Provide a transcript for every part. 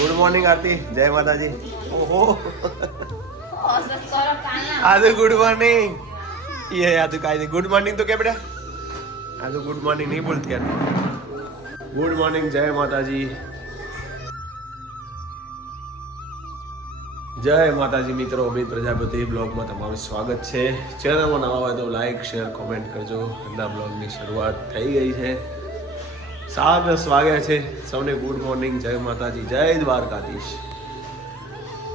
Good morning આરતી જય માતાજી ઓહો આજે ગુડ મોર્નિંગ એ આજુ કાંઈ ગુડ મોર્નિંગ તો કે બેટા આજુ ગુડ મોર્નિંગ નહીં બોલતી આરતી ગુડ મોર્નિંગ જય માતાજી જય માતાજી મિત્રો અમિત પ્રજાપતિ બ્લોગમાં તમારું સ્વાગત છે ચેનલમાં નવા હોય તો લાઇક શેર કોમેન્ટ કરજો આજના બ્લોગની શરૂઆત થઈ ગઈ છે સાડા દસ વાગ્યા છે સૌને ગુડ મોર્નિંગ જય માતાજી, જય દ્વારકાધીશ.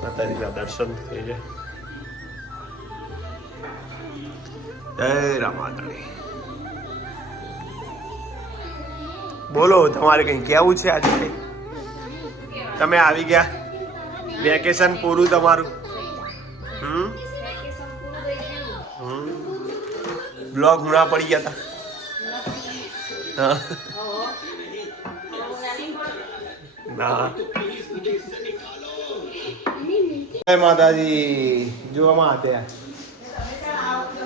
માતાજીના દર્શન થઈ જાય જય રામાધણી. બોલો, તમારે કંઈ કેવું છે આજે તમે આવી ગયા? વેકેશન પૂરું તમારું? હમ? બ્લોગ હુણા પડી ગયા હતા હા. જય માતાજી. જોવામાં આતે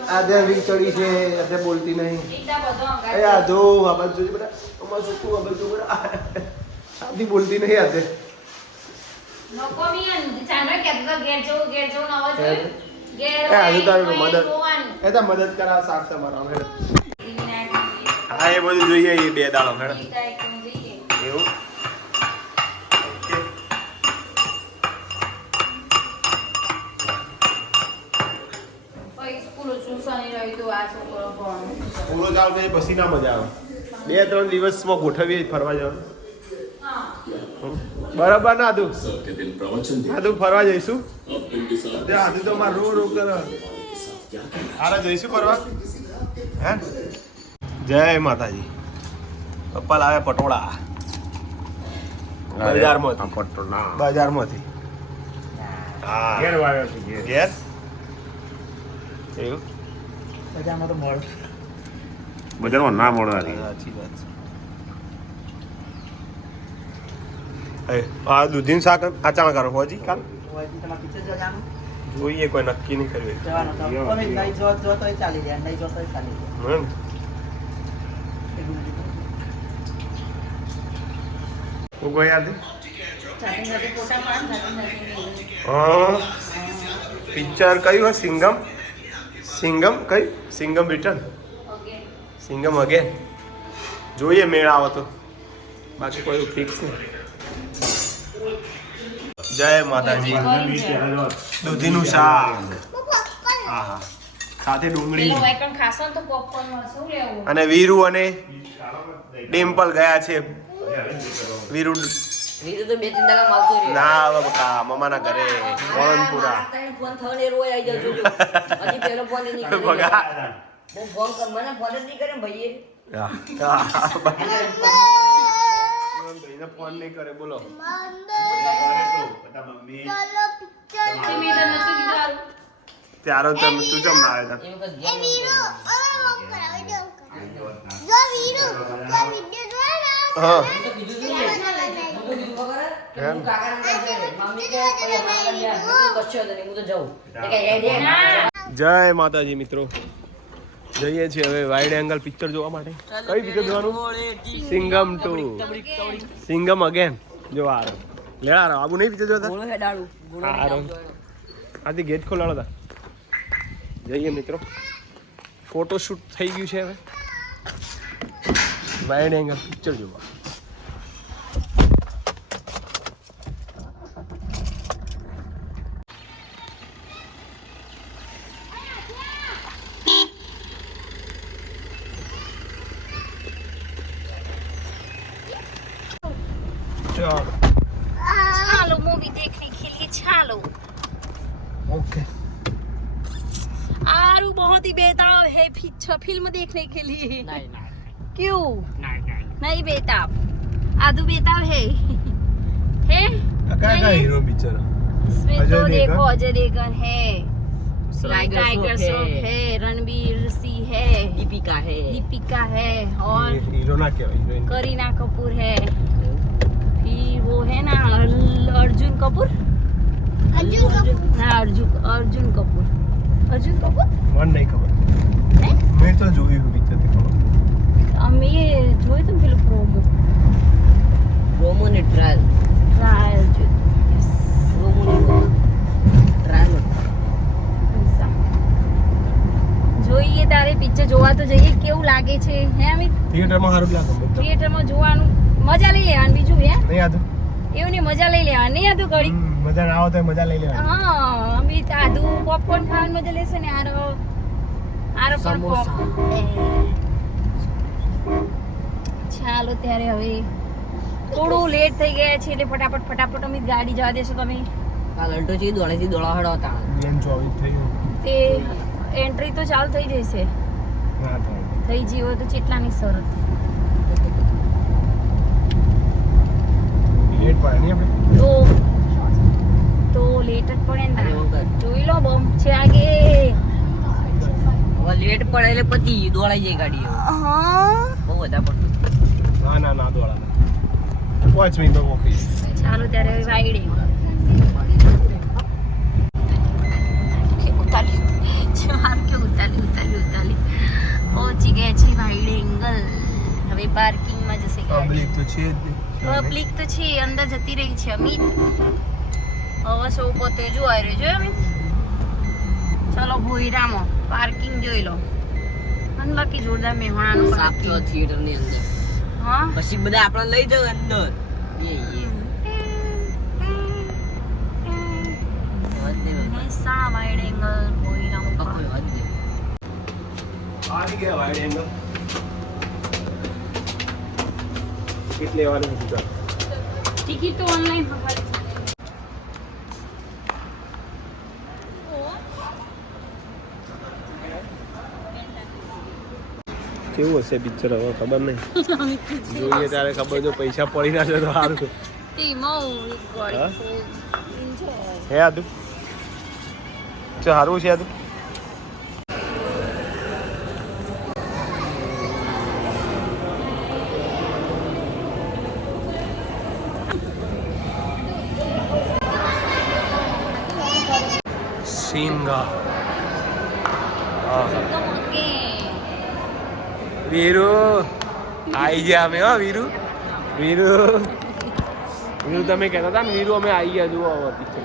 આજે વીક ચડી છે આજે બોલતી નહીં. એ આધો આ બાજુ જોજે બેટા અમાર સુકું આ જો બેટા આધી બોલતી નહીં આજુ તારું મદદ એ તો મદદ કરા શાક તમારા મેડમ હા એ બધું જોઈએ એ બે દાડો મેડમ. એવું? પૂરો ચાલ તો પછી ના મજા આવે. બે ત્રણ દિવસ દિવસમાં ગોઠવીએ ફરવા જવાનું. બરાબર ના આદુ? આદુ ફરવા જઈશું? આદુ તો મારું રો રો કરે જઈશું ફરવા? હે? જય માતાજી. પપ્પા લાવે પટોળા. બજારમાંથી. પટોળા. બજારમાંથી. ઘેર વાવ્યો છે ઘેર? એવું? બજારમાં ના મળવાની સાચી વાત છે. એ, આ દૂધીનું શાક આચાણ કરો હોજી કાલ? જોઈએ કોઈ નક્કી નહીં કર્યું હમ. હું કોઈ યાદ પિક્ચર કયું હોય સિંગમ? સિંગમ કઈ? સિંગમ રિટર્ન. સિંગમ અગેન જોઈએ મેળ આવો તો. બાકી કોઈ ફિક્સ નહીં. જય માતાજી. દૂધીનું શાક. સાથે ડુંગળી? અને વીરુ અને ડિમ્પલ ગયા છે. વીરુ બીજું તો બે ત્રણ દાડા આવતો રહ્યો. ના હવે બકા મમ્માના ઘરે વળનપુરા ફોન થયો ને રોય આવી જાવ જોજો. હજી પેલો ફોન નહીં કરે બગા હું ફોન કર મને ફોન જ નહીં કરે ભાઈએ. ફોન નહીં કરે બોલો. ત્યારો તમે તું ના? હા મેં તો કીધું તું ને. હું તો કીધું ખબર હે? કાકાને મમ્મી જાય. માતાજી મિત્રો. જઈએ છીએ હવે વાઇડ એંગલ પિક્ચર જોવા માટે. કઈ પિક્ચર જોવાનું? સિંગમ ટુ. સિંગમ અગેન જો આ. લે આ આબુ નહીં પિક્ચર જોતા. આથી ગેટ ખોલાડો તા. જઈએ મિત્રો. ફોટો શૂટ થઈ ગયું છે હવે. વાઇડ એંગલ પિક્ચર જોવા. ओके आरू बहुत ही बेताब है पीछे फिल्म देखने के लिए नहीं नहीं क्यों नहीं नहीं नहीं बेताब आदू बेताब है है क्या का हीरो बेचारा इसमें तो देखो अजय देवगन है टाइगर श्रॉफ है रणबीर सिंह है दीपिका है दीपिका है और हीरोना क्या करीना कपूर है फिर वो है ना अर्जुन कपूर અર્જુન કપૂર. અર્જુન અમે જોયું તો પેલું પ્રોમો. પ્રોમો ને ટ્રાયલ જોઈએ તારે પિક્ચર જોવા તો જઈએ કેવું લાગે છે હે થિયેટરમાં સારું જોવાનું. મજા લઈ લેવાની બીજું હે? નહીં આધું એવું નહીં મજા લઈ લેવાની નહીં હતું ઘડી? મજા ના આવે તો મજા લઈ લેવાની. હા અમી આદુ પોપકોર્ન ખાવાની મજા લેશે ને આરો આરો પણ ચાલો ત્યારે હવે થોડું લેટ થઈ ગયા છે એટલે ફટાફટ ફટાફટ અમિત ગાડી જવા દેશો તમે. કાલ અલ્ટો છે દોડેથી દોડા હડો એમ ચોવીસ થઈ તે એન્ટ્રી તો ચાલુ થઈ જશે. થઈ જીવો તો ચેટલાની શરત. લેટ પડે નહીં આપણે? તો તો લેટ જ પડે ને જોઈ લો બમ છે આગે. હવે લેટ પડે એટલે પછી દોડાઈ જાય ગાડી. હા. બહુ બધા પડતું. ના ના ના દોડા પાંચ મિનિટ ઓફિસ ચાલો ત્યારે હવે વાઈડે ઉતારી ચાર કે ઉતારી ઉતારી ઉતારી પહોંચી ગયા છે વાઈડ એંગલ હવે પાર્કિંગમાં જશે ગાડી પબ્લિક તો છે પબ્લિક તો છે અંદર જતી રહી છે અમિત. હવે સૌ પોતે જોવાય રહ્યો જોયો અમિત. ચલો ભોઈરામો પાર્કિંગ જોઈ લો. અને બાકી જોરદાર મેહોણાનું સાફ થયો parking. થિયેટરની અંદર. હા? પછી બધા આપણે લઈ જાવ અંદર. એ એ. મહેસાણા વાઈડ એંગલ આવી ગયા વાઈડ એંગલ કેટલી લેવાની હતી ટિકિટ તો ઓનલાઈન કેવું હશે પિક્ચર હવે ખબર નહીં. જોઈએ ત્યારે ખબર જો પૈસા પડી ના છે તો સારું. હે આદુ? સારું છે આદુ? સિંગા વીરુ આવી ગયા અમે હો વીરુ વીરુ વીરુ તમે કહેતા હતા ને વીરુ અમે આવી ગયા જુઓ હવે પિક્ચર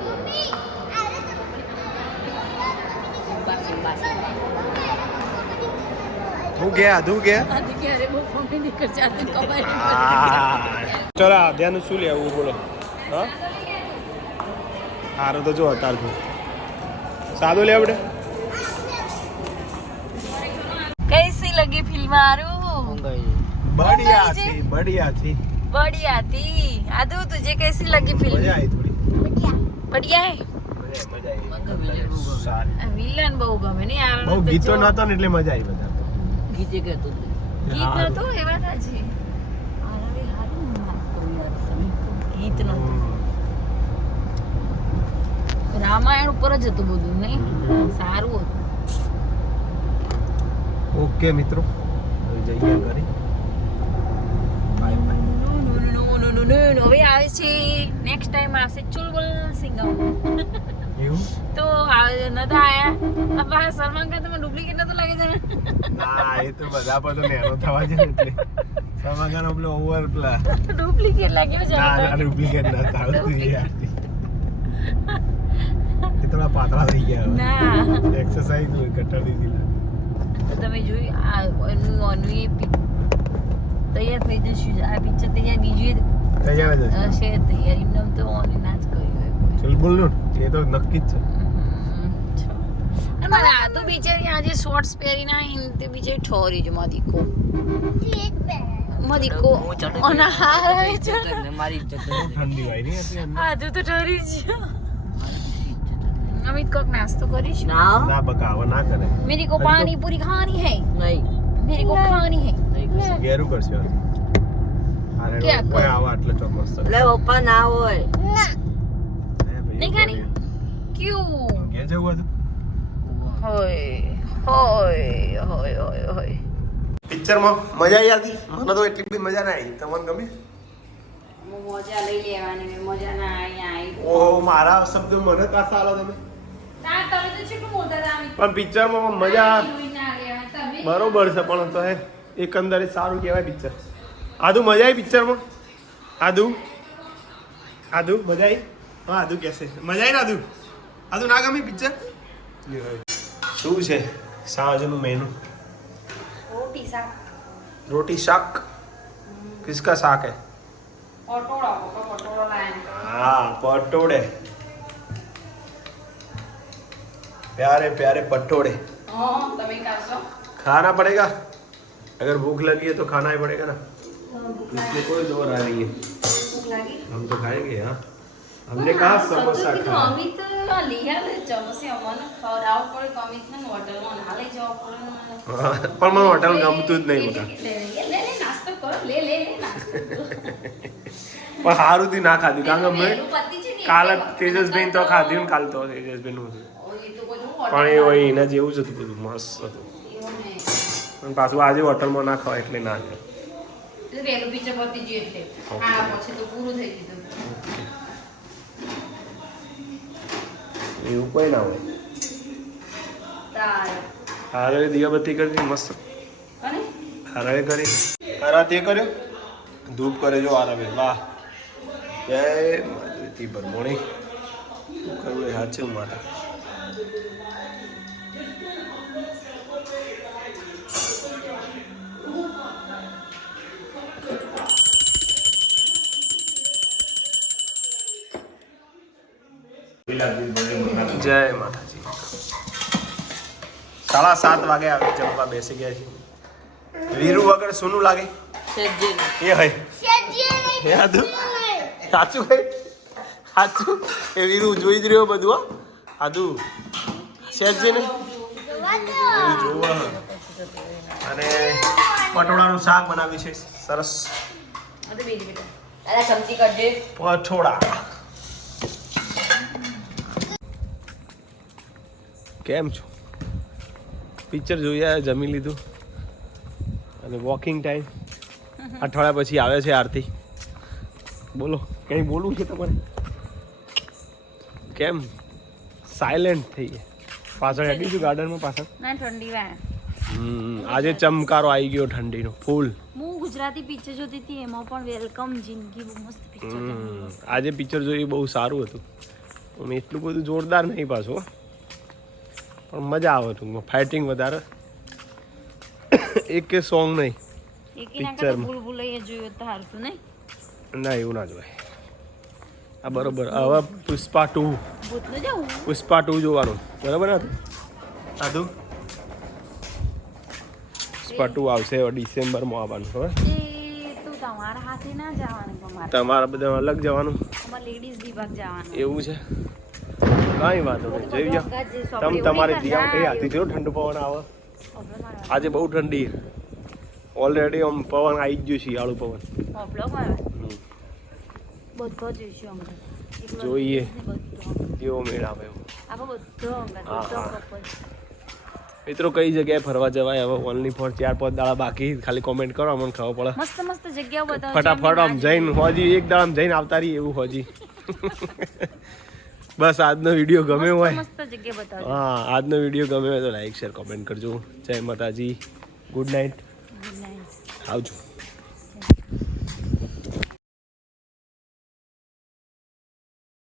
હું કે આધું કે ચલો ધ્યાન શું લેવું બોલો હા સારું તો જો અત્યારથી સાદો લે આપણે. કૈસી લગી ફિલ્મ આરુ બઢિયા થી બઢિયા થી બઢિયા થી આદુ તુજે કૈસી લગી ફિલ્મ મજા આવી થોડી. બઢિયા હે? વિલન બહુ ગમે ને યાર બહુ નતો એટલે મજા આવી બધા ગીતે ગીત નતું એ વાત ગીત નતો. રામાયણ ઉપર જ હતું બધું નહીં? સારું હતું. ઓકે મિત્રો. જઈએ નો. હવે આવે છે નેક્સ્ટ ટાઈમ આવશે ચુલબુલ સિંગમ. તો આવે નતા આયા? પાછા સલમાન ખાન તમે ડુપ્લિકેટ નતો લાગે છે ના? એ તો બધા પર તો નેનો થવા છે એટલે. સલમાન ખાન ઓપલો ઓવર પ્લા. ડુપ્લિકેટ લાગ્યો છે ના ડુપ્લિકેટ ના થાવતું યાર. થોડા પાતળા થઈ ગયા. ના. એક્સરસાઇઝ ઘટાડી દીધી. તો તમે જોઈ આ એનું આનું તૈયાર થઈ જશું. આ પિક્ચર તૈયાર બીજું તૈયાર જ હશે. તૈયાર. એમને તો ઓનલાઈન ના જ કર્યું હોય. કોઈ. નું. એ તો નક્કી જ છે. અને મારે આ તો બિચારી આજે શોર્ટ્સ પહેરીને આવીને તે બિચારી ઠોરી જ મદીકો. મદીકો હું ચડે અને હાર આવે છે. મારી ઇજ્જત ઠંડી હોય નહીં આજે આજુ તો ઠરી જ અમિત કોક નાસ્તો કરીશ ના ના બકાવા ના કરે मेरे को पानी पूरी खानी है નહીં मेरे को खानी है નહીં કશું. ઘેરું કરશે હવે. અરે ક્યાં કોઈ કર? આવા આટલો ચોક્કસ તો. એટલે પપ્પા ના હોય હે ભાઈ, નહીં ખાની? क्यों ઘેર જવું હતું होय होय होय होय होय પિક્ચરમાં મજા આવી હતી મને તો એટલી બધી મજા ના આવી તમને ગમી મજા લઈ લેવાની મજા ના આવી ઓહો મારા શબ્દો મને પાછા આલો તમે પણ પિક્ચરમાં મજા બરોબર છે પણ તો હે એકંદરે સારું કહેવાય પિક્ચર આદુ મજા આવી પિક્ચરમાં આદુ? આદુ મજા આવી? હા આદુ કહેશે. મજા આવી આદુ? આદુ ના ગમે પિક્ચર શું છે? સાંજનું મેનુ રોટી શાક. રોટી શાક? કિસકા શાક હે? પટોળા પટોળા હા પટોળે. प्यारे प्यारे पटोड़े હા તમે ખાશો खाना पड़ेगा अगर भूख लगी है तो खाना ही पड़ेगा ना इसमें कोई दो राय नहीं है ભૂખ લાગી हम तो खाएंगे हाँ हमने कहा समोसा खा અમિત લઈ આવે ચમચી અમને ખવડાવવું પડે તો અમિતને હોટલમાં ના લઈ જવા પડે ને. હા, પણ મને હોટલ ગમતું જ નહીં એટલે બધા કે લે, લે, લે, નાસ્તો કરો લે લે લે નાસ્તો કરો. પણ સારું થી ના ખાધું કારણ કે મેં વહેલું પતી છે ને કાલે એટલે તેજસબેન તો ખાધું ને કાલ તો તેજસબેન નું હતું. ઓ, એ તો બધું પણ એ હોય એના જેવું જ હતું બધું મસ્ત હતું. પણ પાછું આજે હોટલમાં ના ખવાય એટલે ના એવું કોઈ ના હોય. હારે દિયાબત્તી કરી મસ્ત. અને? કરી. હારા તે કર્યો? ધૂપ કરે જો આરામે વાહ. જય માતાજી ભરમોણી શું કરવું માતા. જય માતાજી. સાડા સાત વાગે આવે જમવા બેસી ગયા છે વીરુ વગર સોનું લાગે? એ હય યાદ સાચું કઈ સાચું? એ વીરુ જોઈ જ રહ્યો બધું હો. આદુ. સેજ ને એ જોવા. અને પટોળાનું શાક બનાવ્યું છે. સરસ. આ તો બેટી બેટા દાદા ચમચી કરજે પછોડા કેમ છો? પિક્ચર જોયા જમી લીધું. અને વોકિંગ ટાઈમ અઠવાડિયા પછી આવે છે આરતી. બોલો કંઈ બોલવું છે તમારે? કેમ? સાયલેન્ટ થઈ ગયા. પાછળ હેડી છું ગાર્ડનમાં પાછળ. ના ઠંડી હમ, આજે ચમકારો આવી ગયો ઠંડીનો ફૂલ. હું ગુજરાતી પિક્ચર જોતી હતી એમાં પણ વેલકમ જિંદગી બહુ મસ્ત પિક્ચર આજે પિક્ચર જોઈ બહુ સારું હતું. પણ એટલું બધું જોરદાર નહીં પાછું. પણ મજા આવે ટૂંકમાં ફાઇટિંગ વધારે. એક કે સોંગ નહીં પિક્ચર ના? એવું ના જોવાય. આ બરોબર. હવે પુષ્પા ટુ. પુષ્પા ટુ જોવાનું. બરાબર ને? સાધુ? પુષ્પા ટુ આવશે ડિસેમ્બરમાં આવવાનું હવે તમારા બધા અલગ જવાનું. એવું છે? કાંઈ વાંધો નહીં. જોઈ જાઓ તમે તમારે જ્યાં કઈ હાથી થયો ઠંડુ પવન આવે? આજે બહુ ઠંડી ઓલરેડી આમ પવન આવી ગયું શિયાળુ પવન. જોઈએ. જેવો મેળ આવે. મિત્રો કઈ જગ્યાએ ફરવા જવાય? હવે ઓનલી ફોર ચાર પાંચ દાડા બાકી. ખાલી કોમેન્ટ કરો અમને ખબર પડે. મસ્ત મસ્ત જગ્યાઓ બતાવો ફટાફટ આમ જઈને હોજી એક દાડા જઈને આવતા રહી એવું હોજી. બસ આજનો વીડિયો ગમે હોય. હા આજનો વીડિયો ગમે હોય તો લાઈક શેર કોમેન્ટ કરજો. જય માતાજી. ગુડ નાઇટ આવજો.